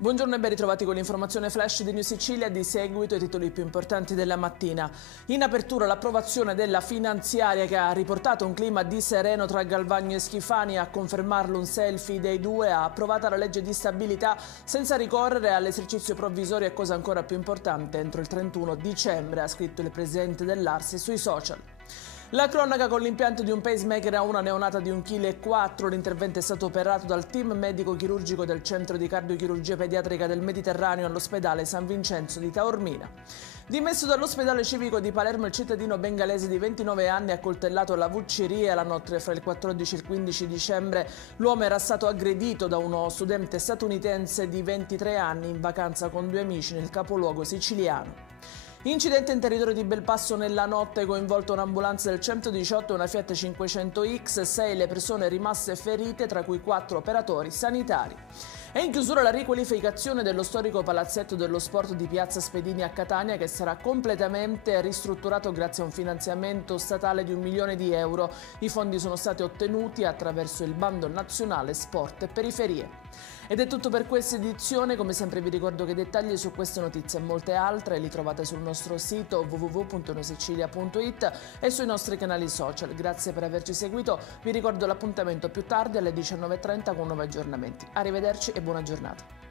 Buongiorno e ben ritrovati con l'informazione flash di New Sicilia. Di seguito i titoli più importanti della mattina. In apertura l'approvazione della finanziaria che ha riportato un clima di sereno tra Galvagno e Schifani. A confermarlo un selfie dei due. Ha approvata la legge di stabilità senza ricorrere all'esercizio provvisorio e, cosa ancora più importante, entro il 31 dicembre, ha scritto il presidente dell'Ars sui social. La cronaca con l'impianto di un pacemaker a una neonata di 1,4 kg. L'intervento è stato operato dal team medico-chirurgico del Centro di Cardiochirurgia Pediatrica del Mediterraneo all'ospedale San Vincenzo di Taormina. Dimesso dall'ospedale civico di Palermo, il cittadino bengalese di 29 anni ha coltellato la Vucciria. La notte fra il 14 e il 15 dicembre l'uomo era stato aggredito da uno studente statunitense di 23 anni in vacanza con due amici nel capoluogo siciliano. Incidente in territorio di Belpasso nella notte, coinvolto un'ambulanza del 118 e una Fiat 500X, 6 le persone rimaste ferite, tra cui 4 operatori sanitari. È in chiusura la riqualificazione dello storico palazzetto dello sport di Piazza Spedini a Catania, che sarà completamente ristrutturato grazie a un finanziamento statale di 1 milione di euro. I fondi sono stati ottenuti attraverso il bando nazionale Sport e Periferie. Ed è tutto per questa edizione. Come sempre vi ricordo che i dettagli su queste notizie e molte altre li trovate sul nostro sito www.neusicilia.it e sui nostri canali social. Grazie per averci seguito, vi ricordo l'appuntamento più tardi alle 19:30 con nuovi aggiornamenti. Arrivederci e buona giornata.